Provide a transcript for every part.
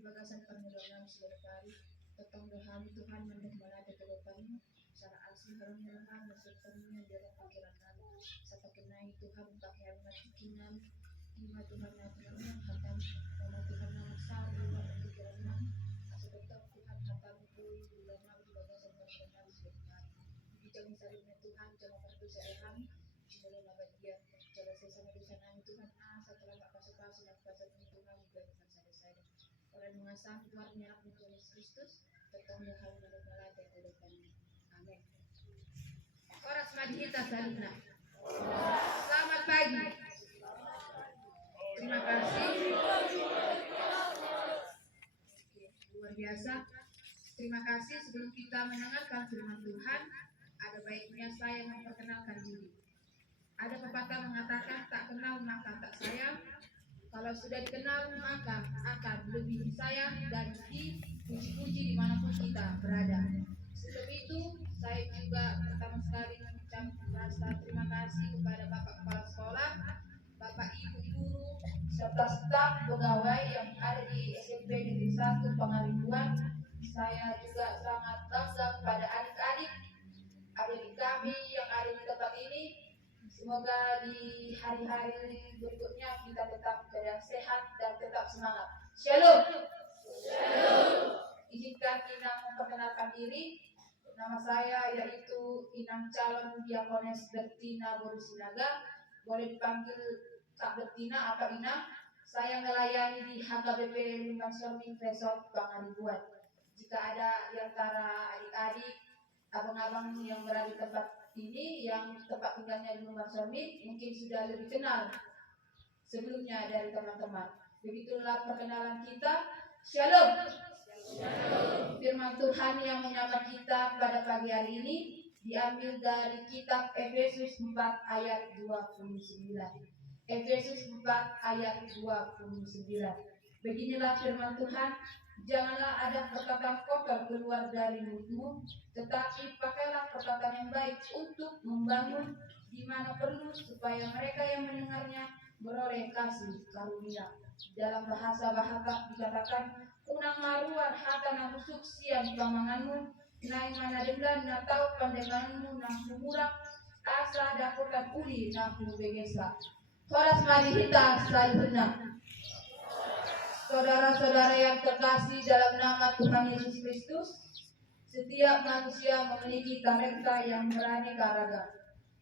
Ibagasan permulaan sedekari tetong dohani Tuhan mendah malada kedepannya secara asli harum nyaman bersertanya dalam pikiran kami satakenai Tuhan pakai amat kikinan lima Tuhan nabinya hatam nama Tuhan nama sah lima pikiran kami asal tetap Tuhan hatam bui ulama ibagasan permulaan sedekari bijak misalnya Tuhan jangan berdosa kami jumlah nabadia jaga sesama dosa kami Tuhan setelah tak pasal-pasal yang pasal ini Tuhan ibagasan sadar orang mengasah warna Tuhan Yesus Kristus tetap hal malaikat dan kedepannya. Amin. Koras madhita salina. Selamat pagi. Terima kasih. Luar biasa. Terima kasih. Sebelum kita mendengarkan firman Tuhan, ada baiknya saya memperkenalkan diri. Ada pepatah mengatakan tak kenal maka tak sayang. Kalau sudah dikenal maka akan lebih disayang dan dipuji-puji dimanapun kita berada. Sebelum itu saya juga pertama sekali mengucap rasa terima kasih kepada Bapak Kepala Sekolah, Bapak Ibu Guru, serta staf pegawai yang ada di SMP Negeri 1 Pangaribuan. Saya juga sangat bangga kepada adik-adik kami yang ada di tempat ini. Semoga di hari-hari berikutnya kita tetap keadaan sehat dan tetap semangat. Shalom. Shalom. Izinkan Inang memperkenalkan diri. Nama saya yaitu Inang calon Diakones Bertina Borusinaga. Boleh dipanggil Kak Bertina atau Inang. Saya melayani di HKBP Limbang Sorming Resort Pangaribuan. Jika ada di antara adik-adik, abang-abang yang berada di tempat ini yang tempat tinggalnya di Limbang Sorming mungkin sudah lebih kenal sebelumnya dari teman-teman. Begitulah perkenalan kita. Shalom. Shalom. Firman Tuhan yang menyapa kita pada pagi hari ini diambil dari kitab Efesus 4 ayat 29. Efesus 4 ayat 29. Beginilah firman Tuhan. Janganlah ada perkataan kotor keluar dari mulutmu, tetapi pakailah perkataan yang baik untuk membangun di mana perlu, supaya mereka yang mendengarnya beroleh kasih karunia. Dalam bahasa Bahatak dikatakan, unang maruar hata nabusuk sian pamanganmu, naik mana dengan natau pandanganmu nah murah, asa daputan uli nah begesa. Horas madihita salhuna. Saudara-saudara yang terkasih dalam nama Tuhan Yesus Kristus, setiap manusia memiliki talenta yang beraneka ragam.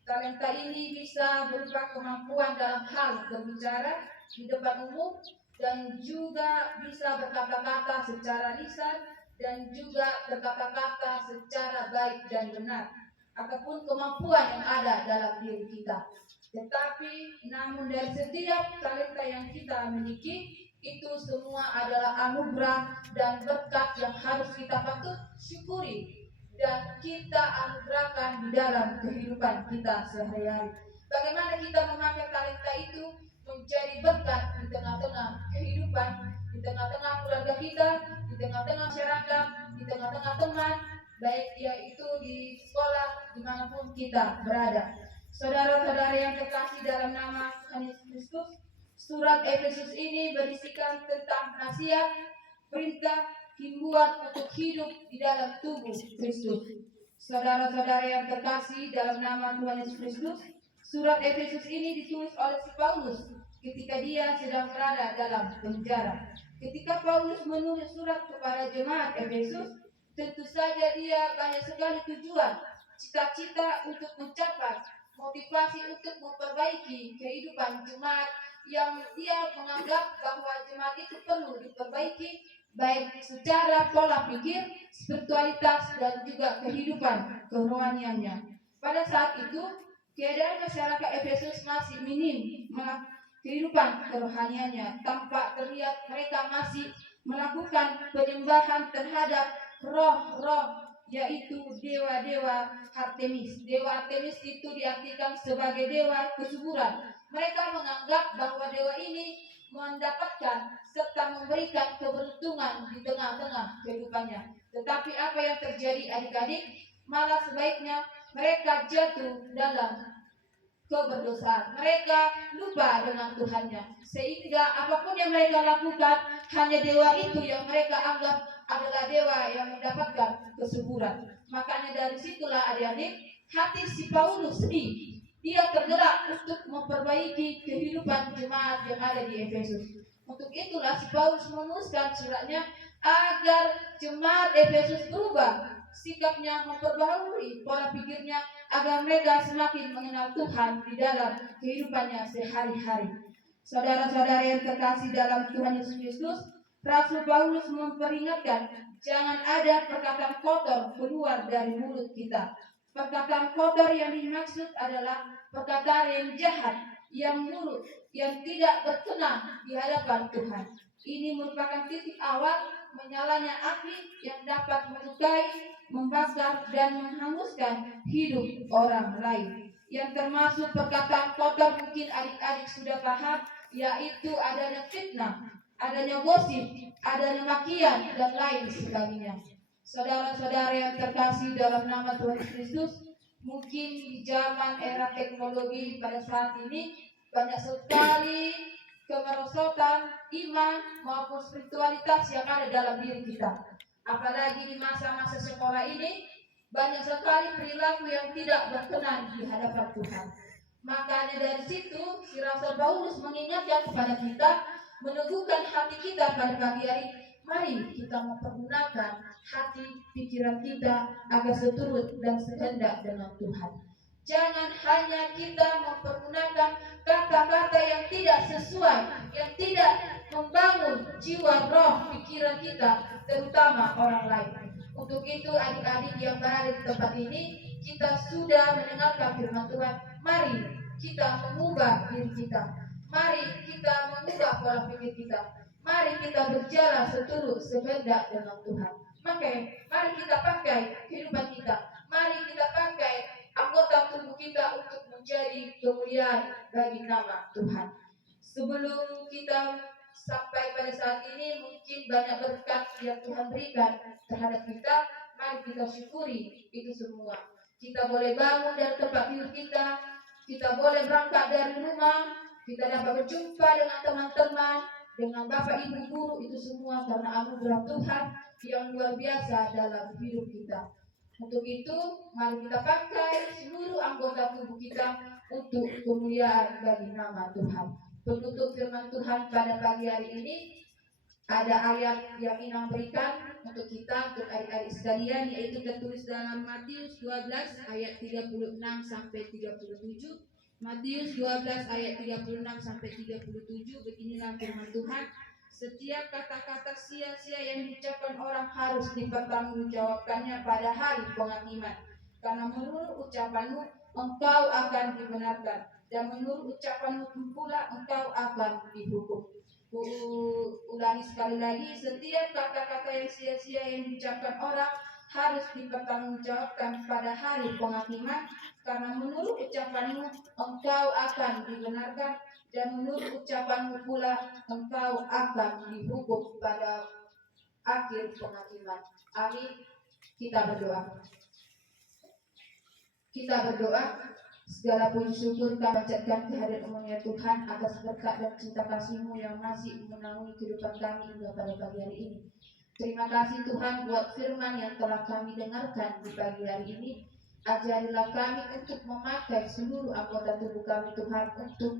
Talenta ini bisa berupa kemampuan dalam hal berbicara di depan umum dan juga bisa berkata-kata secara lisan dan juga berkata-kata secara baik dan benar, ataupun kemampuan yang ada dalam diri kita. Tetapi namun dari setiap talenta yang kita miliki, itu semua adalah anugerah dan berkat yang harus kita patut syukuri dan kita anugerahkan di dalam kehidupan kita sehari-hari. Bagaimana kita memakai talenta itu menjadi berkat di tengah-tengah kehidupan, di tengah-tengah keluarga kita, di tengah-tengah masyarakat, di tengah-tengah teman, baik dia itu di sekolah, dimanapun kita berada. Saudara-saudara yang terkasih dalam nama Tuhan Yesus Kristus, surat Efesus ini berisikan tentang nasihat, perintah, himbauan untuk hidup di dalam tubuh Kristus. Saudara-saudara yang terkasih dalam nama Tuhan Yesus Kristus, surat Efesus ini ditulis oleh si Paulus ketika dia sedang berada dalam penjara. Ketika Paulus menulis surat kepada jemaat Efesus, tentu saja dia banyak sekali tujuan, cita-cita untuk mencapai, motivasi untuk memperbaiki kehidupan jemaat yang dia menganggap bahwa jemaat itu perlu diperbaiki baik secara pola pikir, spiritualitas dan juga kehidupan kerohaniannya. Pada saat itu, keadaan masyarakat Efesus masih minim kehidupan kerohaniannya. Tampak terlihat mereka masih melakukan penyembahan terhadap roh-roh, yaitu dewa-dewa Artemis. Dewa Artemis itu diartikan sebagai dewa kesuburan. Mereka menganggap bahwa dewa ini mendapatkan serta memberikan keberuntungan di tengah-tengah kehidupannya. Tetapi apa yang terjadi adik-adik? Malah sebaiknya mereka jatuh dalam keberdosaan. Mereka lupa dengan Tuhannya. Sehingga apapun yang mereka lakukan, hanya dewa itu yang mereka anggap adalah dewa yang mendapatkan kesuburan. Makanya dari situlah adik-adik, hati si Paulus sedih. Dia tergerak untuk memperbaiki kehidupan jemaat yang ada di Efesus. Untuk itulah si Paulus menuliskan suratnya agar jemaat Efesus berubah sikapnya, memperbaharui pola pikirnya agar mereka semakin mengenal Tuhan di dalam kehidupannya sehari-hari. Saudara-saudara yang terkasih dalam Tuhan Yesus Kristus, Rasul Paulus memperingatkan jangan ada perkataan kotor keluar dari mulut kita. Perkataan kotor yang dimaksud adalah perkataan yang jahat, yang buruk, yang tidak berkenan di hadapan Tuhan. Ini merupakan titik awal menyalanya api yang dapat melukai, membakar, dan menghanguskan hidup orang lain. Yang termasuk perkataan kotor mungkin adik-adik sudah paham, yaitu adanya fitnah, adanya gosip, adanya makian, dan lain sebagainya. Saudara-saudara yang terkasih dalam nama Tuhan Kristus, mungkin di zaman era teknologi pada saat ini banyak sekali kemerosotan iman maupun spiritualitas yang ada dalam diri kita. Apalagi di masa-masa sekolah ini banyak sekali perilaku yang tidak berkenan di hadapan Tuhan. Makanya dari situ si Rasul Paulus mengingatkan kepada kita, meneguhkan hati kita pada pagi hari. Mari kita mempergunakan hati pikiran kita agar seturut dan sehendak dengan Tuhan. Jangan hanya kita mempergunakan kata-kata yang tidak sesuai, yang tidak membangun jiwa roh pikiran kita, terutama orang lain. Untuk itu adik-adik yang berada di tempat ini, kita sudah mendengarkan firman Tuhan. Mari kita mengubah diri kita. Mari kita mengubah pola pikir kita. Mari kita berjalan seturut sehendak dengan Tuhan. Mari kita pakai kehidupan kita. Mari kita pakai anggota tubuh kita untuk menjadi kemuliaan bagi nama Tuhan. Sebelum kita sampai pada saat ini, mungkin banyak berkat yang Tuhan berikan terhadap kita. Mari kita syukuri itu semua. Kita boleh bangun dari tempat tidur kita boleh berangkat dari rumah, kita dapat berjumpa dengan teman-teman, dengan Bapak Ibu guru, itu semua karena anugerah Tuhan yang luar biasa dalam hidup kita. Untuk itu, mari kita pakai seluruh anggota tubuh kita untuk kemuliaan bagi nama Tuhan. Penutup firman Tuhan pada pagi hari ini, ada ayat yang Inang berikan untuk kita, untuk adik-adik sekalian, yaitu tertulis dalam Matius 12 ayat 36 sampai 37. Matius 12 ayat 36 sampai 37, beginilah firman Tuhan. Setiap kata-kata sia-sia yang diucapkan orang harus dipertanggungjawabkannya pada hari penghakiman. Karena menurut ucapanmu engkau akan dibenarkan, dan menurut ucapanmu pula engkau akan dihukum. Ulangi sekali lagi, setiap kata-kata yang sia-sia yang diucapkan orang harus dipertanggungjawabkan pada hari penghakiman, karena menurut ucapanmu engkau akan dibenarkan, dan menurut ucapanmu pula engkau akan dihukum pada akhir penghakiman. Amin. Kita berdoa. Segala puji syukur kami panjatkan kehadirat-Mu ya Tuhan atas berkat dan cinta kasih-Mu yang masih menaungi kehidupan kami hingga pada pagi hari ini. Terima kasih Tuhan buat firman yang telah kami dengarkan di pagi hari ini. Ajarilah kami untuk memakai seluruh anggota tubuh kami Tuhan untuk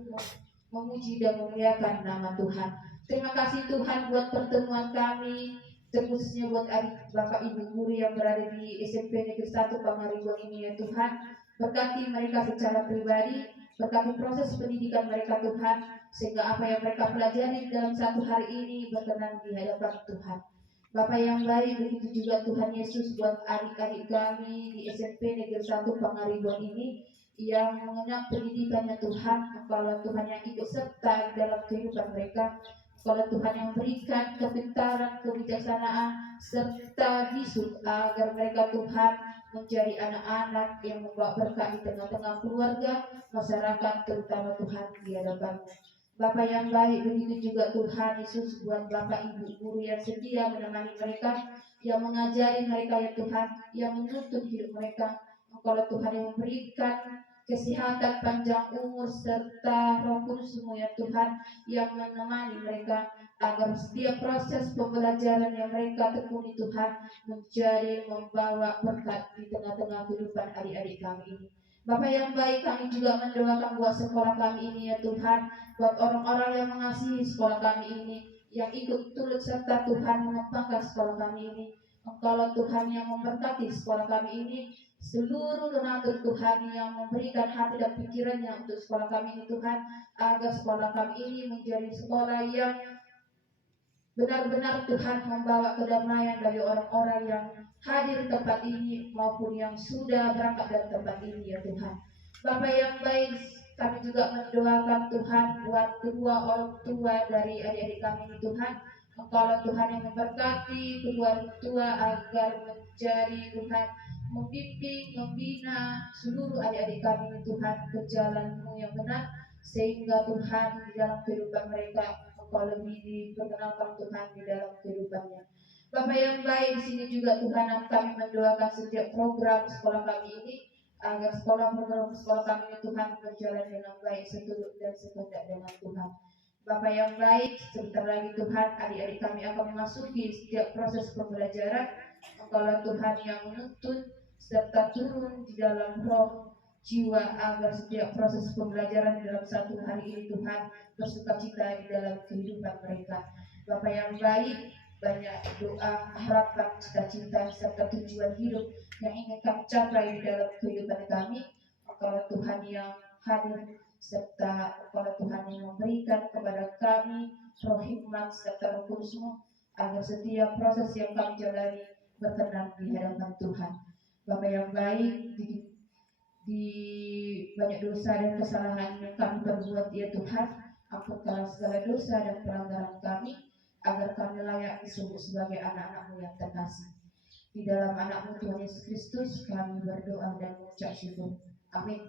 memuji dan memuliakan nama Tuhan. Terima kasih Tuhan buat pertemuan kami, terkhususnya buat adik Bapak Ibu guru yang berada di SMP Negeri 1 Pangaribuan ini ya Tuhan. Berkati mereka secara pribadi, berkati proses pendidikan mereka Tuhan, sehingga apa yang mereka pelajari dalam satu hari ini berkenan di hadapan Tuhan. Bapak yang baik, begitu juga Tuhan Yesus buat adik-adik kami di SMP Negeri 1 Pangaribuan ini yang mengenyam pendidikannya Tuhan. Kalau Tuhan yang ikut serta dalam kehidupan mereka, kalau Tuhan yang berikan kepintaran, kebijaksanaan, serta bisu agar mereka Tuhan menjadi anak-anak yang membawa berkat di tengah-tengah keluarga, masyarakat, terutama Tuhan di hadapan. Bapak yang baik, begitu juga Tuhan Yesus buat Bapak Ibu guru yang setia menemani mereka, yang mengajari mereka ya Tuhan, yang menuntun hidup mereka. Kalau Tuhan yang memberikan kesehatan, panjang umur, serta Roh Kudus-Mu ya Tuhan, yang menemani mereka, agar setiap proses pembelajaran yang mereka tekuni Tuhan menjadi membawa berkat di tengah-tengah kehidupan adik-adik kami ini. Bapak yang baik, kami juga mendoakan buat sekolah kami ini ya Tuhan, buat orang-orang yang mengasihi sekolah kami ini, yang ikut turut serta Tuhan mengembangkan sekolah kami ini. Engkaulah Tuhan yang memberkati sekolah kami ini, seluruh donatur Tuhan yang memberikan hati dan pikirannya untuk sekolah kami ini Tuhan, agar sekolah kami ini menjadi sekolah yang benar-benar Tuhan membawa kedamaian bagi orang-orang yang hadir di tempat ini maupun yang sudah berangkat dari tempat ini ya Tuhan. Bapak yang baik, kami juga mendoakan Tuhan buat kedua orang tua dari adik-adik kami ini Tuhan. Engkaulah Tuhan yang memberkati kedua orang tua agar menjadi Tuhan membimbing, membina seluruh adik-adik kami ini Tuhan ke jalan-Mu yang benar, sehingga Tuhan di dalam kehidupan mereka Engkau lebih diperkenalkan Tuhan di dalam kehidupannya. Bapak yang baik, di sini juga Tuhan kami mendoakan setiap program sekolah kami ini, agar program sekolah kami ini Tuhan berjalan dengan baik, seturut dan sekehendak dengan Tuhan. Bapak yang baik, sebentar lagi Tuhan adik-adik kami akan memasuki setiap proses pembelajaran. Engkaulah Tuhan yang menuntun serta turun di dalam roh jiwa, agar setiap proses pembelajaran dalam satu hari ini Tuhan bersukacita di dalam kehidupan mereka. Bapak yang baik, banyak doa, harapan, cita-cita serta tujuan hidup yang ingin kami capai di dalam kehidupan kami. Engkaulah Tuhan yang hadir, serta Engkaulah Tuhan yang memberikan kepada kami roh hikmat serta roh Kudus-Mu, agar setiap proses yang kami jalani berkenan di hadapan Tuhan. Bapak yang baik, di banyak dosa dan kesalahan yang kami perbuat ya Tuhan, ampunkanlah segala dosa dan pelanggaran kami, agar kami layak disebut sebagai anak-anak-Mu yang terkasih. Di dalam anak-Mu Tuhan Yesus Kristus kami berdoa dan mengucap syukur. Amin.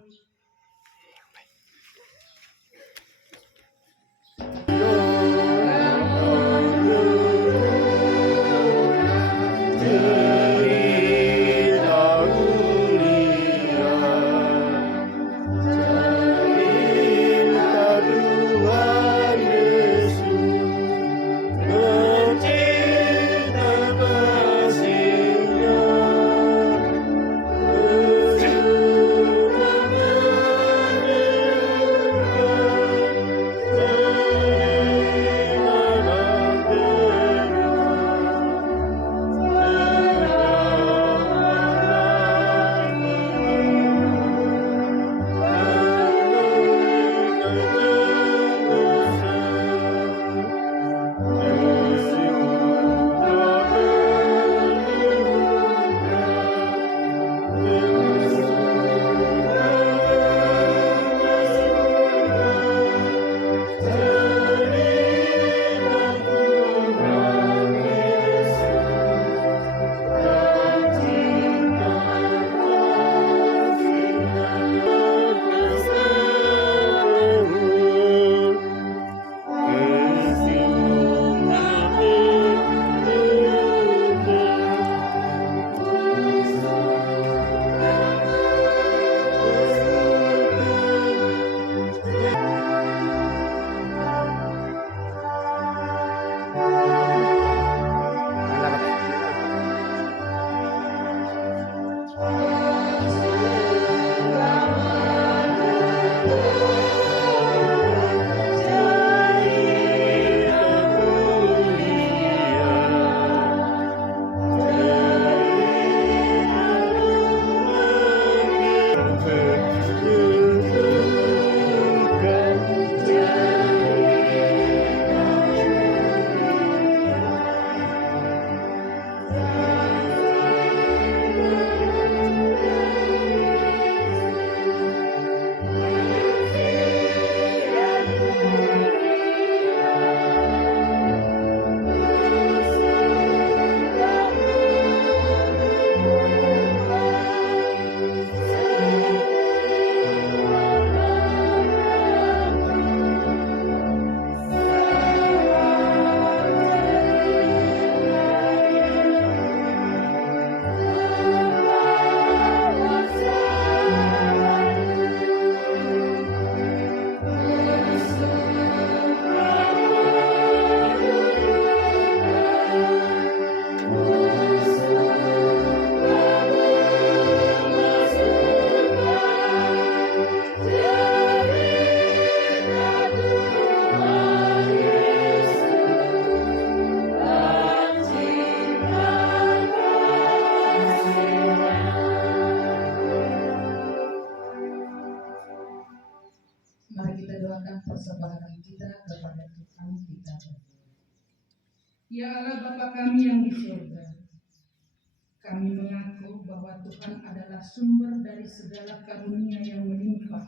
Kami mengaku bahwa Tuhan adalah sumber dari segala karunia yang melimpah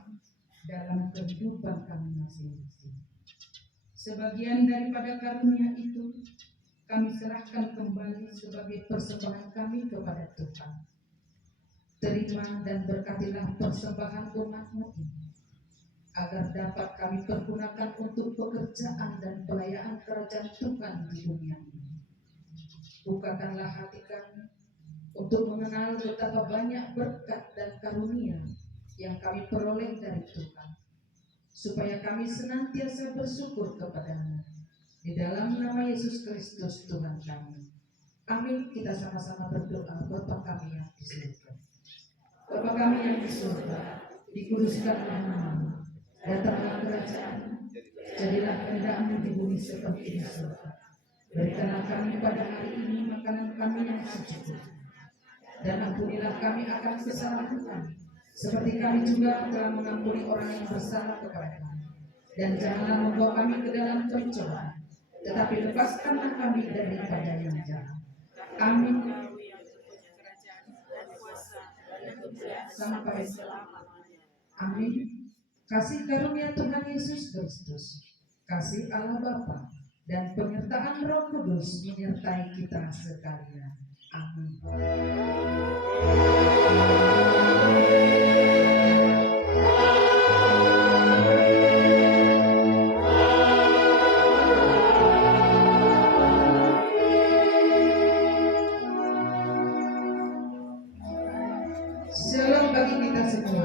dalam kehidupan kami masing-masing. Sebagian daripada karunia itu kami serahkan kembali sebagai persembahan kami kepada Tuhan. Terima dan berkatilah persembahan umat-Mu ini, agar dapat kami pergunakan untuk pekerjaan dan pelayanan kerajaan Tuhan di dunia ini. Bukakanlah hati kami untuk mengenal betapa banyak berkat dan karunia yang kami peroleh dari Tuhan, supaya kami senantiasa bersyukur kepada-Mu. Di dalam nama Yesus Kristus Tuhan kami. Amin. Kita sama-sama berdoa. Bapa kami yang di surga. Bapa kami yang di surga, dikuduskanlah nama-Mu. Datanglah kerajaan-Mu. Jadilah kehendak-Mu di bumi seperti di surga. Berikanlah kami pada hari ini makanan kami yang secukupnya. Dan ampunilah kami akan kesalahan kami, seperti kami juga telah mengampuni orang yang bersalah kepada kami. Dan janganlah membawa kami ke dalam pencobaan, tetapi lepaskanlah kami daripada yang jahat. Amin. Sampai selamanya. Amin. Kasih karunia Tuhan Yesus Kristus, kasih Allah Bapa, dan penyertaan Roh Kudus menyertai kita sekalian. Amin. Shalom bagi kita semua.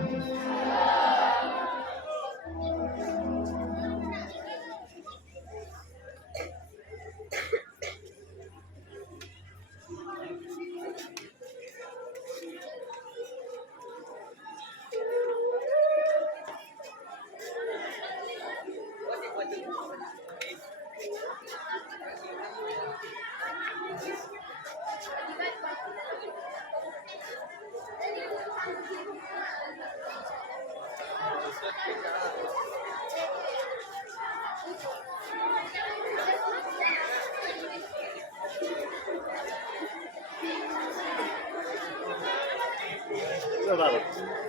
Coba.